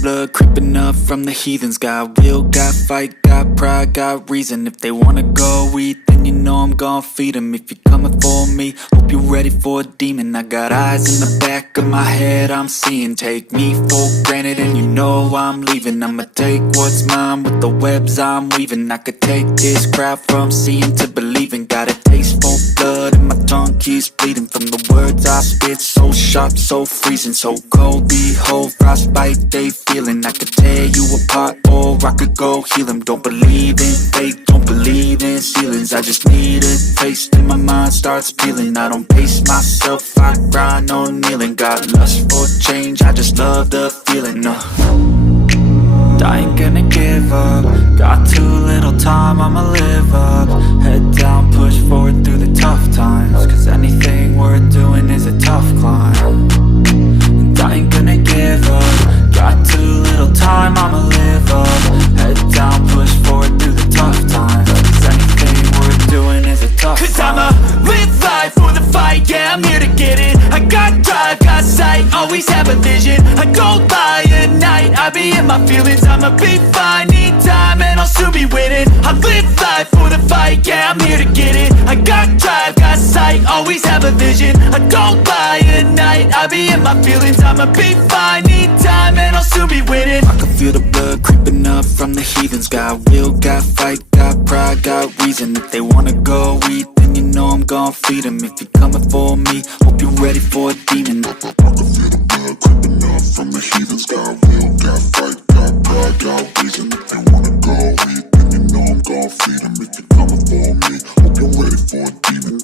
blood creeping up from the heathens. Got will, got fight, got pride, got reason. If they wanna go eat, then you know I'm gon' feed them. If you're coming for me, hope you're ready for a demon. I got eyes in the back of my head, I'm seeing. Take me for granted and you know I'm leaving. I'ma take what's mine with the webs I'm weaving. I could take this crowd from seeing to believing. Got a taste for blood and my tongue keeps bleeding from the words I spit. So sharp, so freezing, so cold. Behold, frostbite they feeling. I could tear you apart or I could go heal them. Don't believe in fate, don't believe in ceilings. I just need a taste and my mind starts peeling. I don't pace myself, I grind on kneeling. Got lust for change, I just love the feeling. I ain't gonna give up. Got too little time, I'ma live up. Head down, push forward through the tough times. Cause anything worth doing is a tough climb. And I ain't gonna give up. Got too little time, I'ma live up. Head down, push forward through the tough times. Cause anything worth doing is a tough climb. Cause I'ma live life for the fight, yeah, I'm here to get it. I got drive, got sight, always have a vision. I don't lie at night, I be in my feelings. I'ma be fine, need time and I'll soon be winning. I live life for the fight, yeah, I'm here to get it. I got drive, got sight, always have a vision. I don't lie at night, I be in my feelings. I'ma be fine, need time and I'll soon be winning. I can feel the blood creeping up from the heathens. Got will, got fight, got pride, got reason. If they wanna go eat, then you know I'm gon' feed them. If you're coming for me, hope you're ready for a demon. I can feel the blood creeping up from the heathens. Got will, got fight, got pride, got reason. If they wanna go eat, then you know I'm gon' feed them. If you're coming for me, hope you're ready for a demon.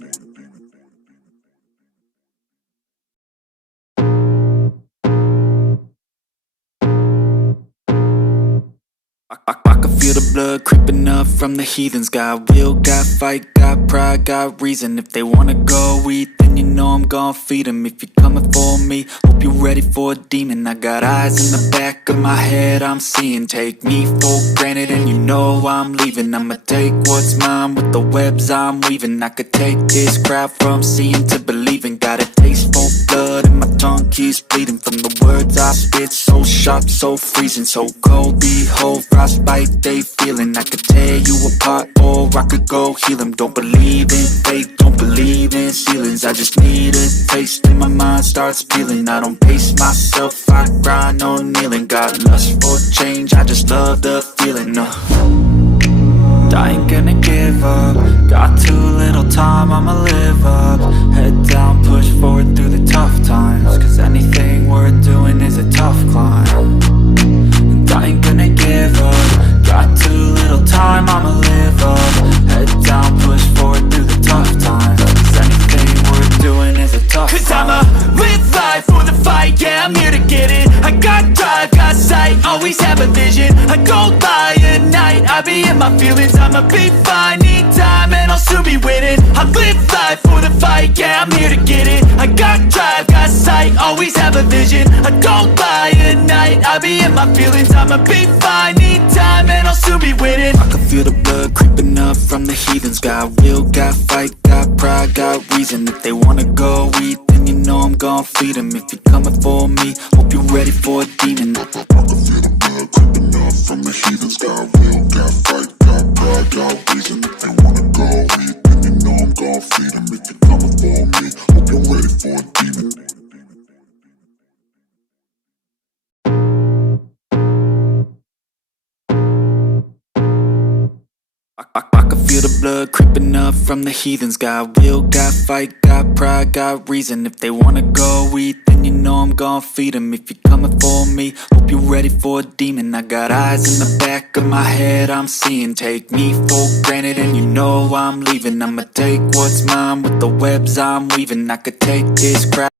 I can feel the blood creeping up from the heathens. Got will, got fight, got pride, got reason. If they wanna go eat, then you know I'm gon' feed them. If you're coming for me, hope you're ready for a demon. I got eyes in the back of my head, I'm seeing. Take me for granted and you know I'm leaving. I'ma take what's mine with the webs I'm weaving. I could take this crowd from seeing to believing. Got a taste for blood and my tongue keeps bleeding from the words I spit. So sharp, so freezing, so cold. Behold, frostbite they feeling. I could tear you apart or I could go heal them. Don't believe in fate, don't believe in ceilings. I just need a taste and my mind starts peeling. I don't pace myself, I grind on kneeling. Got lust for change, I just love the feeling. I ain't gonna give up. Got too little time, I'ma live up. Head down, push forward through the tough times. Cause anything worth doing is a tough climb. And I ain't gonna give up. Got too little time, I'ma live up. Head down, push forward through the tough times. Cause anything worth doing is a tough climb. Cause I'ma live life for the fight, yeah, I'm here to get it. I got drive, got sight, always have a vision. I don't lie at night, I be in my feelings. I'ma be fine, need time and I'll soon be winning. I live life for the fight, yeah, I'm here to get it. I got drive, got sight, always have a vision. I don't lie at night, I be in my feelings. I'ma be fine, need time and I'll soon be winning. I can feel the blood creeping up from the heathens. Got will, got fight, got pride, got reason. If they wanna go eat, then you know I'm gon' feed them. If you're coming for me, hope you're ready for a demon. I can feel the blood creeping up from the heathens. Got will, got fight, got pride, got reason. If they wanna go eat, then you know I'm gon' feed them. If you're coming for me, hope you're ready for a demon. I can feel the blood creeping up from the heathens. Got will, got fight, got pride, got reason. If they wanna go eat, then you know I'm gon' feed them. If you're coming for me, hope you're ready for a demon. I got eyes in the back of my head, I'm seeing. Take me for granted and you know I'm leaving. I'ma take what's mine with the webs I'm weaving. I could take this crowd